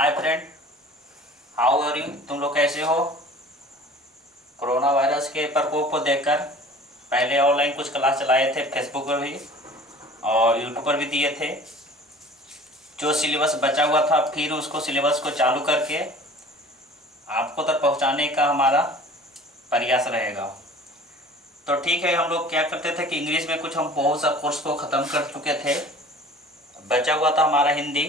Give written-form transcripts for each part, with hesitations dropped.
Hi friend, how are you? तुम लोग कैसे हो? कोरोना वायरस के प्रकोप को देखकर पहले ऑनलाइन कुछ क्लास चलाए थे, फेसबुक पर भी और यूट्यूब पर भी दिए थे। जो सिलेबस बचा हुआ था फिर उसको सिलेबस को चालू करके आपको तक पहुंचाने का हमारा प्रयास रहेगा। तो ठीक है, हम लोग क्या करते थे कि इंग्लिश में कुछ हम बहुत सा कोर्स को ख़त्म कर चुके थे। बचा हुआ था हमारा हिंदी,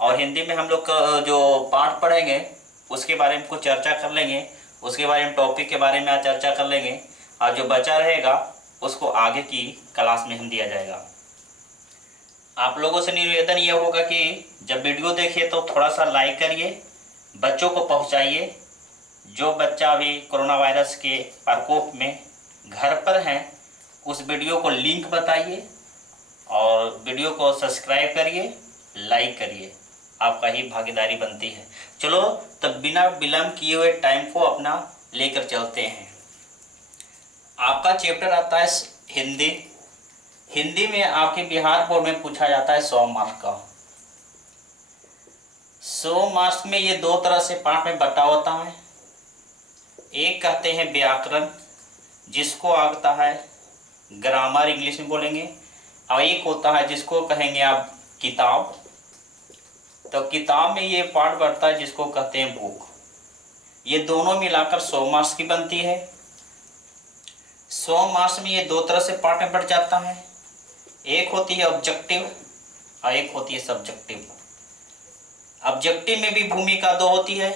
और हिंदी में हम लोग जो पाठ पढ़ेंगे उसके बारे में कुछ चर्चा कर लेंगे, उसके बारे में टॉपिक के बारे में आज चर्चा कर लेंगे, और जो बचा रहेगा उसको आगे की क्लास में हम दिया जाएगा। आप लोगों से निवेदन ये होगा कि जब वीडियो देखिए तो थोड़ा सा लाइक करिए, बच्चों को पहुंचाइए। जो बच्चा अभी कोरोना वायरस के प्रकोप में घर पर हैं उस वीडियो को लिंक बताइए और वीडियो को सब्सक्राइब करिए, लाइक करिए। आपका ही भागीदारी बनती है। चलो तब बिना विलम्ब किए हुए टाइम को अपना लेकर चलते हैं। आपका चैप्टर आता है हिंदी। हिंदी में आपके बिहार बोर्ड में पूछा जाता है 100 मार्क्स का। 100 मार्क्स में ये दो तरह से पार्ट में बटा होता है। एक कहते हैं व्याकरण, जिसको आता है ग्रामर इंग्लिश में बोलेंगे, और एक होता है जिसको कहेंगे आप किताब। तो किताब में ये पार्ट बढ़ता है जिसको कहते हैं बुक। ये दोनों मिलाकर 100 मार्क्स की बनती है। 100 मार्क्स में ये दो तरह से पार्ट में बढ़ जाता है। एक होती है ऑब्जेक्टिव और एक होती है सब्जेक्टिव। ऑब्जेक्टिव में भी भूमिका दो होती है,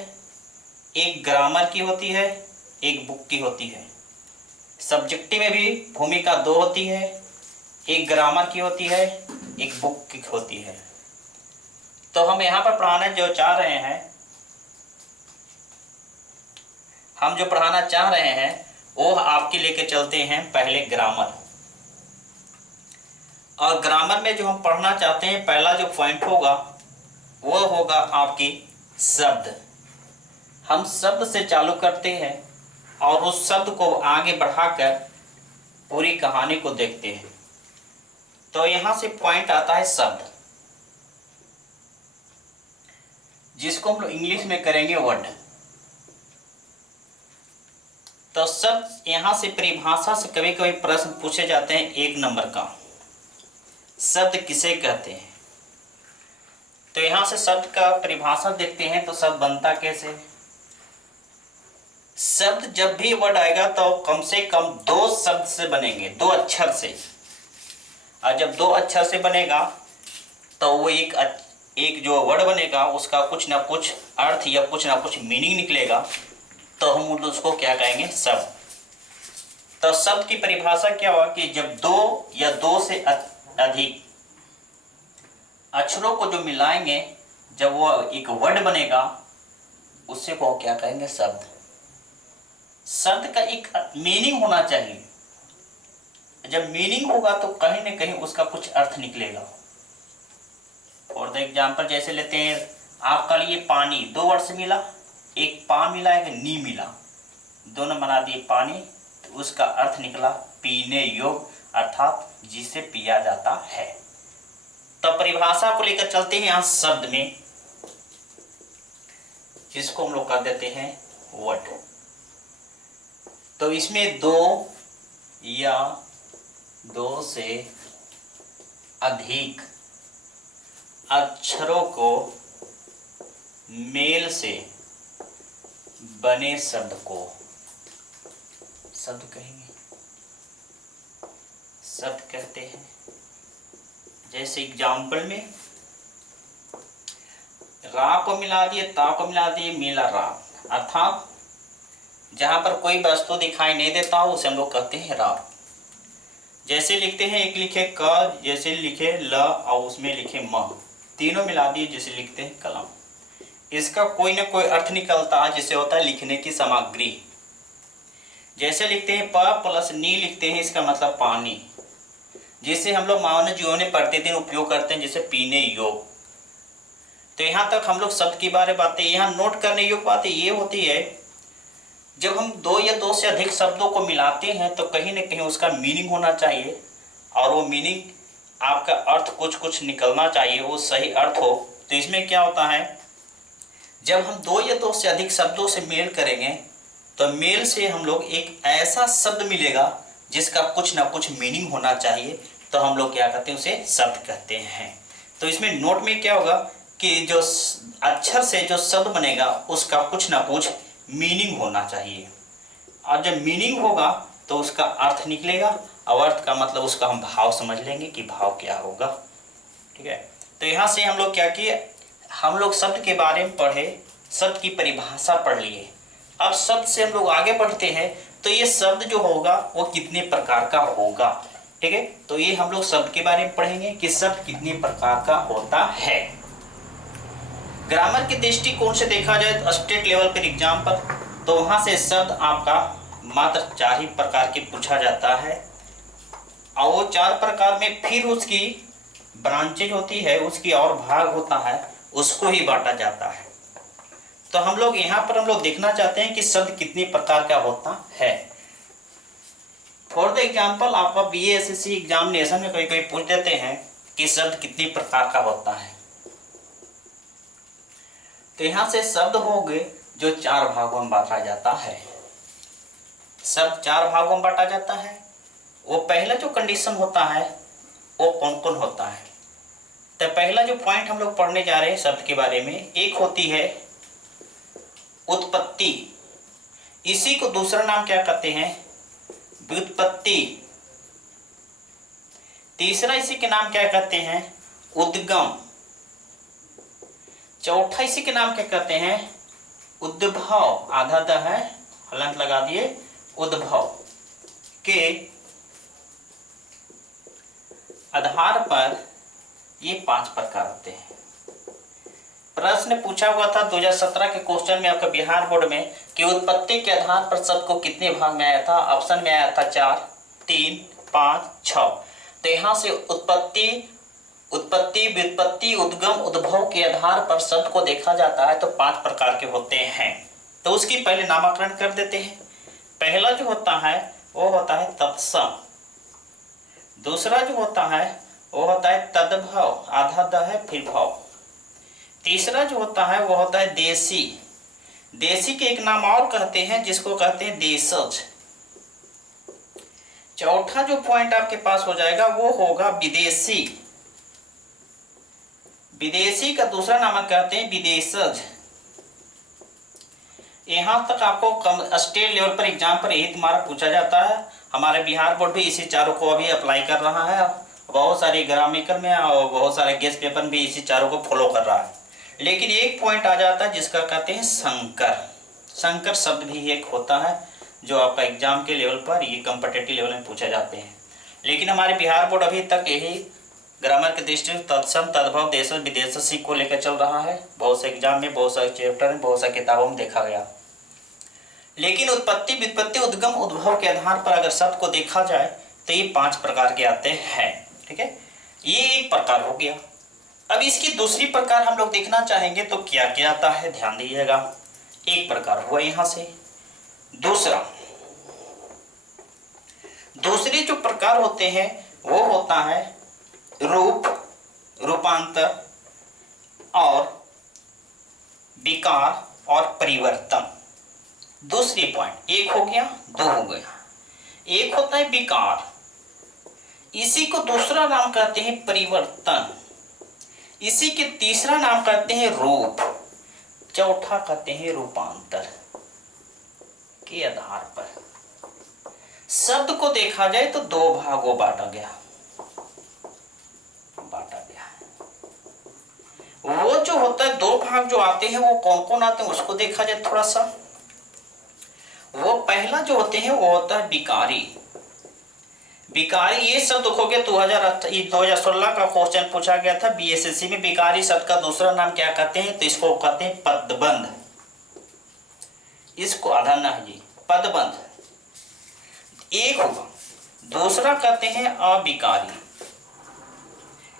एक ग्रामर की होती है, एक बुक की होती है। सब्जेक्टिव में भी भूमिका दो होती है, एक ग्रामर की होती है, एक बुक की होती है। तो हम यहाँ पर पढ़ाना जो चाह रहे हैं, हम जो पढ़ाना चाह रहे हैं वो आपके लेके चलते हैं पहले ग्रामर। और ग्रामर में जो हम पढ़ना चाहते हैं पहला जो पॉइंट होगा वो होगा आपकी शब्द। हम शब्द से चालू करते हैं और उस शब्द को आगे बढ़ाकर पूरी कहानी को देखते हैं। तो यहाँ से पॉइंट आता है शब्द, जिसको हम लोग इंग्लिश में करेंगे वर्ड। तो शब्द यहाँ से परिभाषा से कभी कभी प्रश्न पूछे जाते हैं 1 नंबर का, शब्द किसे कहते हैं। तो यहाँ से शब्द का परिभाषा देखते हैं। तो शब्द बनता कैसे? शब्द जब भी वर्ड आएगा तो कम से कम 2 शब्द से बनेंगे, 2 अक्षर से। और जब 2 अक्षर से बनेगा तो वो एक जो वर्ड बनेगा उसका कुछ ना कुछ अर्थ या कुछ ना कुछ मीनिंग निकलेगा। तो हम उसको क्या कहेंगे? शब्द। तो शब्द की परिभाषा क्या होगा कि जब 2 या 2 से अधिक अक्षरों को जो मिलाएंगे जब वो एक वर्ड बनेगा उससे को क्या कहेंगे? शब्द। शब्द का एक मीनिंग होना चाहिए। जब मीनिंग होगा तो कहीं ना कहीं उसका कुछ अर्थ निकलेगा। फॉर द एग्जाम्पल जैसे लेते हैं, आपका लिए पानी 2 वर्ड से मिला, एक पा मिला एक नी मिला, दोनों बना दिए पानी। तो उसका अर्थ निकला पीने योग्य, अर्थात जिसे पिया जाता है। तो परिभाषा को लेकर चलते हैं यहाँ शब्द में, जिसको हम लोग कर देते हैं वर्ड। तो इसमें 2 या 2 से अधिक अक्षरों को मेल से बने शब्द को शब्द कहेंगे, शब्द कहते हैं। जैसे एग्जाम्पल में रा को मिला दिए, ता को मिला दिए, मिला रा, अर्थात जहां पर कोई वस्तु दिखाई नहीं देता हो उसे हम लोग कहते हैं रा। जैसे लिखते हैं, एक लिखे क, जैसे लिखे ल और उसमें लिखे म, तीनों मिला दिए जैसे लिखते हैं कलम। इसका कोई ना कोई अर्थ निकलता है जिसे होता है लिखने की सामग्री। जैसे लिखते हैं प प्लस नी लिखते हैं, इसका मतलब पानी, जिसे हम लोग मानव जीवन में प्रतिदिन उपयोग करते हैं, जैसे पीने योग्य। तो यहाँ तक हम लोग शब्द की बारे बातें। यहाँ नोट करने योग्य बात ये होती है, जब हम 2 या 2 से अधिक शब्दों को मिलाते हैं तो कहीं ना कहीं उसका मीनिंग होना चाहिए, और वो मीनिंग आपका अर्थ कुछ निकलना चाहिए, वो सही अर्थ हो। तो इसमें क्या होता है जब हम दो या दो से अधिक शब्दों से मेल करेंगे तो मेल से हम लोग एक ऐसा शब्द मिलेगा जिसका कुछ ना कुछ मीनिंग होना चाहिए, तो हम लोग क्या कहते हैं, उसे शब्द कहते हैं। तो इसमें नोट में क्या होगा कि जो अक्षर से जो शब्द बनेगा उसका कुछ ना कुछ मीनिंग होना चाहिए, और जब मीनिंग होगा तो उसका अर्थ निकलेगा, और अर्थ का मतलब उसका हम भाव समझ लेंगे कि भाव क्या होगा। ठीक है, तो यहाँ से हम लोग क्या किए, हम लोग शब्द के बारे में पढ़े, शब्द की परिभाषा पढ़ लिए। अब शब्द से हम लोग आगे बढ़ते हैं, तो ये शब्द जो होगा वो कितने प्रकार का होगा। ठीक है, तो ये हम लोग शब्द के बारे में पढ़ेंगे कि शब्द कितने प्रकार का होता है। ग्रामर के दृष्टिकोण से देखा जाए तो स्टेट लेवल पर एग्जाम पर, तो वहां से शब्द आपका मात्र 4 ही प्रकार के पूछा जाता है, और वो 4 प्रकार में फिर उसकी ब्रांचेज होती है, उसकी और भाग होता है, उसको ही बांटा जाता है। तो हम लोग यहाँ पर हम लोग देखना चाहते हैं कि शब्द कितने प्रकार का होता है। फॉर द एग्जाम्पल, आपका BA SSC एग्जामिनेशन में कोई पूछ देते हैं कि शब्द कितने प्रकार का होता है, तो यहाँ से शब्द हो गए जो 4 भागों में बांटा जाता है। शब्द 4 भागों में बांटा जाता है। वो पहला जो कंडीशन होता है वो कौन कौन होता है, तो पहला जो पॉइंट हम लोग पढ़ने जा रहे हैं शब्द के बारे में, एक होती है उत्पत्ति, इसी को दूसरा नाम क्या कहते हैं, व्युत्पत्ति। तीसरा इसी के नाम क्या कहते हैं, उद्गम। चौथा इसी के नाम क्या कहते हैं, उद्भव। आधा द है, हलंत लगा दिए, उद्भव के आधार पर ये 5 प्रकार होते हैं। प्रश्न पूछा हुआ था 2017 के क्वेश्चन में आपका बिहार बोर्ड में कि उत्पत्ति के आधार पर शब्द को कितने भाग में आया था। ऑप्शन में आया था 4, 3, 5, 6। तो यहाँ से उत्पत्ति, व्युत्पत्ति, उद्गम, उद्भव के आधार पर शब्द को देखा जाता है तो 5 प्रकार के होते हैं। तो उसकी पहले नामकरण कर देते हैं। पहला जो होता है वो होता है तत्सम। दूसरा जो होता है वो होता है तद्भव, आधा द है फिर भव। तीसरा जो होता है वो होता है देशी। देशी के एक नाम और कहते हैं जिसको कहते हैं देशज। चौथा जो पॉइंट आपके पास हो जाएगा वो होगा विदेशी। विदेशी का दूसरा नाम कहते हैं विदेशज। यहां तक आपको स्टेट लेवल पर एग्जाम पर यही तुम्हारा पूछा जाता है। हमारे बिहार बोर्ड भी इसी चारों को अभी अप्लाई कर रहा है, बहुत सारी ग्रामेटिकल में और बहुत सारे गेस्ट पेपर में भी इसी चारों को फॉलो कर रहा है। लेकिन एक पॉइंट आ जाता है जिसका कहते हैं संकर। संकर शब्द भी एक होता है जो आपका एग्जाम के लेवल पर, ये कॉम्पिटिटिव लेवल में पूछे जाते हैं। लेकिन हमारे बिहार बोर्ड अभी तक यही ग्रामर के दृष्टि से तत्सम, तद्भव, देशज, विदेशज को लेकर चल रहा है। बहुत से एग्जाम में, बहुत सारे चैप्टर में, बहुत सारी किताबों में देखा गया। लेकिन उत्पत्ति, व्युत्पत्ति, उद्गम, उद्भव के आधार पर अगर शब्द को देखा जाए तो ये 5 प्रकार के आते हैं। ठीक है, ये एक प्रकार हो गया। अब इसकी दूसरी प्रकार हम लोग देखना चाहेंगे तो क्या क्या आता है, ध्यान दीजिएगा। एक प्रकार हुआ यहां से। दूसरे जो प्रकार होते हैं वो होता है रूप, रूपांतर और विकार और परिवर्तन। दूसरी पॉइंट, एक हो गया, 2 हो गया। एक होता है विकार, इसी को दूसरा नाम कहते हैं परिवर्तन, इसी के तीसरा नाम कहते हैं रूप, चौथा कहते हैं रूपांतर। के आधार पर शब्द को देखा जाए तो 2 भागों बांटा गया। वो जो होता है 2 भाग जो आते हैं वो कौन कौन आते हैं उसको देखा जाए थोड़ा सा। वो पहला जो होते हैं वो होता है विकारी। विकारी ये शब्द देखोगे 2016 का क्वेश्चन पूछा गया था BSSC में। विकारी शब्द का दूसरा नाम क्या कहते हैं, तो इसको कहते हैं पदबंध। इसको आधा ना है जी, पदबंध एक होगा। दूसरा कहते हैं अविकारी,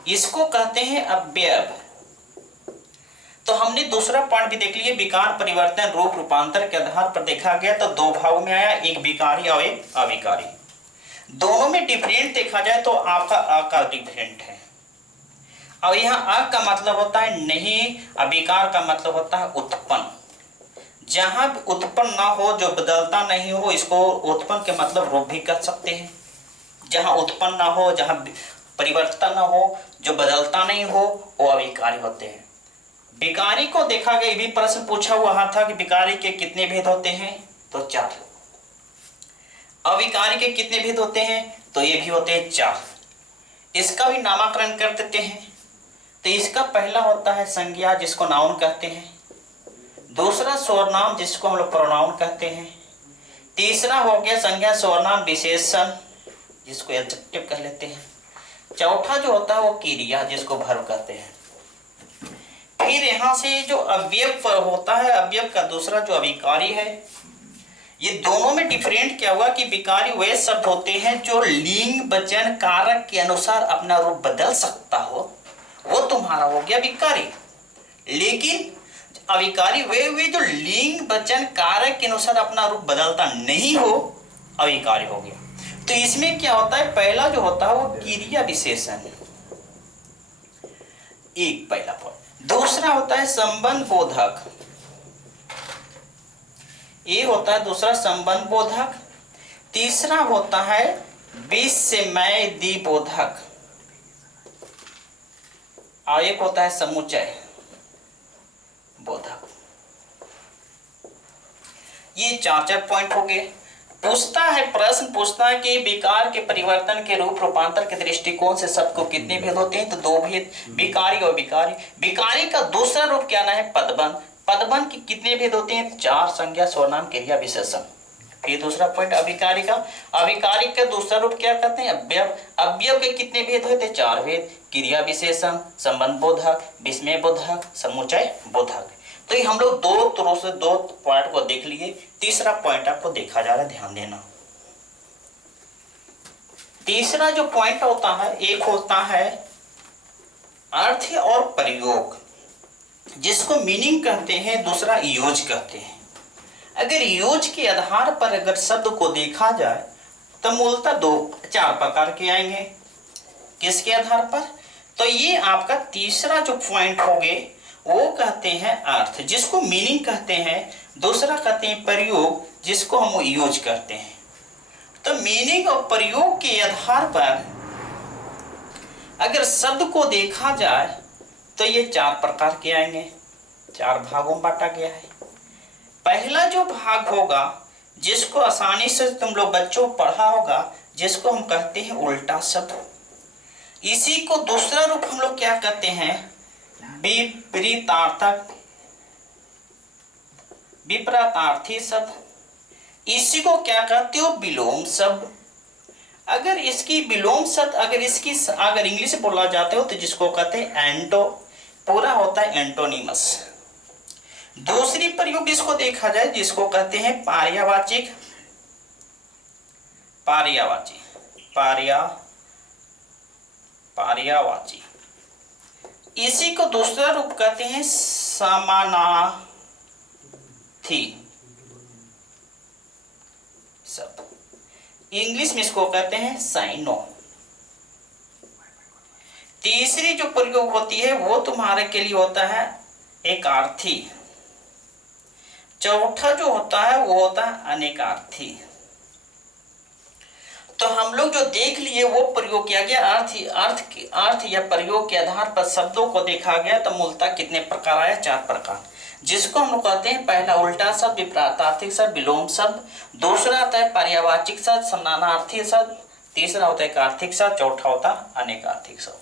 इसको कहते हैं अव्यय। तो हमने दूसरा पॉइंट भी देख लिया, विकार, परिवर्तन, रूप, रूपांतर के आधार पर देखा गया तो 2 भागों में आया, एक विकारी और एक अविकारी। दोनों में डिफरेंट देखा जाए तो आपका अ का डिफरेंट है। और यहाँ अ का मतलब होता है नहीं, अविकार का मतलब होता है उत्पन्न। जहां उत्पन्न ना हो, जो बदलता नहीं हो, इसको उत्पन्न के मतलब रूप भी कह सकते हैं। जहां उत्पन्न ना हो, जहां परिवर्तन ना हो, जो बदलता नहीं हो, वो अविकारी होते हैं। विकारी को देखा गया, भी प्रश्न पूछा हुआ था कि विकारी के कितने भेद होते हैं, तो 4। अविकारी के कितने भेद होते हैं, तो ये भी होते हैं 4। इसका भी नामकरण कर देते हैं। तो इसका पहला होता है संज्ञा, जिसको नाउन कहते हैं। दूसरा स्वरनाम, जिसको हम लोग प्रोनाउन कहते हैं। तीसरा हो गया संज्ञा स्वरनाम विशेषण, जिसको एडजेक्टिव कह लेते हैं। चौथा जो होता है वो क्रिया, जिसको वर्ब कहते हैं। फिर यहां से जो अव्यय होता है, अव्यय का दूसरा जो अविकारी है, ये दोनों में डिफरेंट क्या हुआ कि विकारी वे शब्द होते हैं जो लिंग वचन कारक के अनुसार अपना रूप बदल सकता हो, वो तुम्हारा हो गया विकारी। लेकिन अविकारी वे जो लिंग वचन कारक के अनुसार अपना रूप बदलता नहीं हो, अविकारी हो गया। तो इसमें क्या होता है, पहला जो होता है वो क्रिया विशेषण, एक पहला पॉइंट। दूसरा होता है संबंध बोधक, ये होता है दूसरा संबंध बोधक। तीसरा होता है विषमय बोधक, और एक होता है समुच्चय बोधक। ये 4 पॉइंट हो गए। पूछता है, प्रश्न पूछता है कि विकार के परिवर्तन के रूप रूपांतर के दृष्टिकोण से शब्द को कितने भेद होते हैं, तो 2 भेद, विकारी और विकारी। विकारी का दूसरा रूप क्या ना है, पदबंध। पदबंध के कितने भेद होते हैं, 4, संज्ञा स्वरनाम क्रिया विशेषण। फिर दूसरा पॉइंट अविकारी का, अविकारी का दूसरा रूप क्या कहते हैं, अव्यय। अव्यय के कितने भेद होते हैं, 4 भेद, क्रिया विशेषण, संबंध बोधक, विस्मय बोधक, समुच्चय बोधक। तो ये हम लोग 2 तरह से 2 पॉइंट को देख लिए। तीसरा पॉइंट आपको देखा जा रहा है, ध्यान देना। तीसरा जो पॉइंट होता है, एक होता है अर्थ और प्रयोग, जिसको मीनिंग कहते हैं, दूसरा यूज कहते हैं। अगर यूज के आधार पर अगर शब्द को देखा जाए तो मूलतः 4 प्रकार के आएंगे। किसके आधार पर, तो ये आपका तीसरा जो पॉइंट हो गए वो कहते हैं अर्थ, जिसको मीनिंग कहते हैं। दूसरा कहते हैं प्रयोग, जिसको हम यूज करते हैं। तो मीनिंग और प्रयोग के आधार पर अगर शब्द को देखा जाए तो ये 4 प्रकार के आएंगे। 4 भागों में बांटा गया है। पहला जो भाग होगा, जिसको आसानी से तुम लोग बच्चों पढ़ा होगा, जिसको हम कहते हैं उल्टा शब्द। इसी को दूसरा रूप हम लोग क्या कहते हैं, विपरीतार्थक, विपरीतार्थी शब्द। इसी को क्या कहते हो, विलोम शब्द। अगर इसकी विलोम शब्द अगर इंग्लिश में बोला जाते हो तो जिसको कहते हैं एंटो, पूरा होता है एंटोनिमस। दूसरी प्रयोग जिसको देखा जाए, जिसको कहते हैं पार्यावाचिक, पार्यावाची। इसी को दूसरा रूप कहते हैं समानार्थी शब्द। इंग्लिश में इसको कहते हैं साइनो। तीसरी जो प्रयोग होती है वो तुम्हारे के लिए होता है एकार्थी। चौथा जो होता है वो होता है अनेकार्थी। तो हम लोग जो देख लिए वो प्रयोग किया गया, अर्थ या प्रयोग के आधार पर शब्दों को देखा गया। तो मूलतः कितने प्रकार आया, 4 प्रकार, जिसको हम लोग कहते हैं पहला उल्टा शब्द, विपरीतार्थी शब्द, विलोम शब्द। दूसरा आता है पर्यावाचिक शब्द, समानार्थी शब्द। तीसरा होता है एकार्थिक शब्द। चौथा होता है अनेकार्थिक शब्द।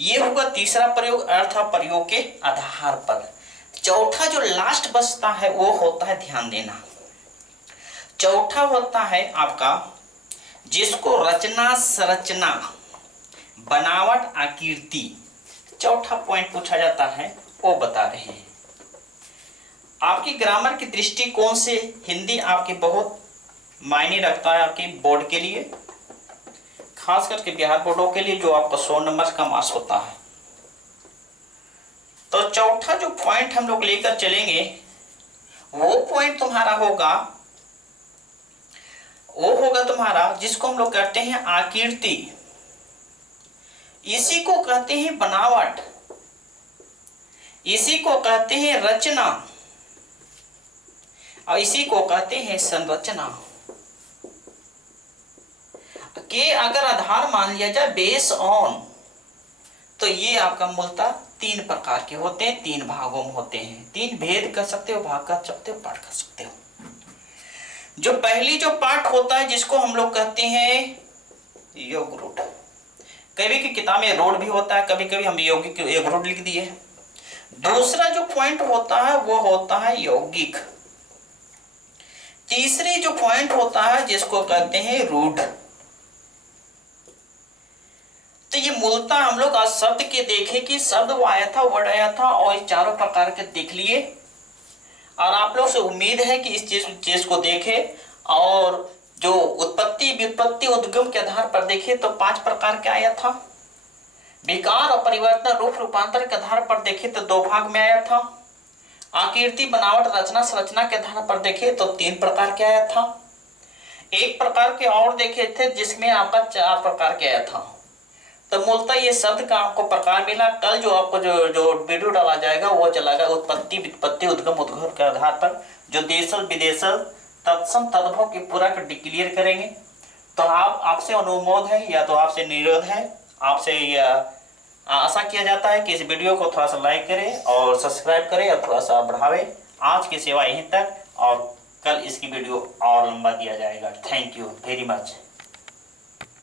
ये होगा तीसरा प्रयोग, अर्थ और प्रयोग के आधार पर। चौथा जो लास्ट बचता है वो होता है, ध्यान देना, चौथा होता है आपका, जिसको रचना, संरचना, बनावट, आकृति, चौथा पॉइंट पूछा जाता है, वो बता रहे हैं। आपकी ग्रामर की दृष्टिकोण से हिंदी आपके बहुत मायने रखता है, आपके बोर्ड के लिए, खास करके बिहार बोर्डों के लिए, जो आपका 100 नंबर का मार्क्स होता है। तो चौथा जो पॉइंट हम लोग लेकर चलेंगे वो पॉइंट तुम्हारा होगा, तुम्हारा जिसको हम लोग कहते हैं आकृति। इसी को कहते हैं बनावट। इसी को कहते हैं रचना और इसी को कहते हैं संरचना। के अगर आधार मान लिया जाए बेस ऑन, तो ये आपका मूलतः 3 प्रकार के होते हैं, 3 भागों में होते हैं। 3 भेद कर सकते हो, भाग कर सकते हो, पाठ कर सकते हो। जो पहली जो पार्ट होता है जिसको हम लोग कहते हैं योग रूट, कभी की किताब में रोड भी होता है, कभी कभी हम यौगिक योग रूट लिख दिए। दूसरा जो पॉइंट होता है वो होता है यौगिक। तीसरी जो पॉइंट होता है जिसको कहते हैं रूट। तो ये मूलतः हम लोग आज शब्द के देखे कि शब्द वो आया था, वर्ड आया था, और इस चारों प्रकार के देख लिए। और आप लोग से उम्मीद है कि इस चीज को देखे और जो उत्पत्ति व्युत्पत्ति उद्गम के आधार पर देखे तो 5 प्रकार के आया था। विकार और परिवर्तन रूप रूपांतर के आधार पर देखे तो 2 भाग में आया था। आकृति बनावट रचना संरचना के आधार पर देखे तो 3 प्रकार के आया था। एक प्रकार के और देखे थे जिसमें आपका 4 प्रकार के आया था। तो मूलतः ये शब्द का आपको प्रकार मिला। कल जो आपको जो वीडियो डाला जाएगा वो चलाएगा उत्पत्ति व्युत्पत्ति उद्गम उद्भव के आधार पर, जो देशल विदेशल तत्सम तद्भव की पूरा डिक्लेयर करेंगे। तो आपसे अनुमोद है या तो आपसे निरोध है, आपसे यह आशा किया जाता है कि इस वीडियो को थोड़ा सा लाइक करें और सब्सक्राइब करें और थोड़ा सा बढ़ावे। आज की सेवा यहीं तक और कल इसकी वीडियो और लंबा दिया जाएगा। Thank you very much.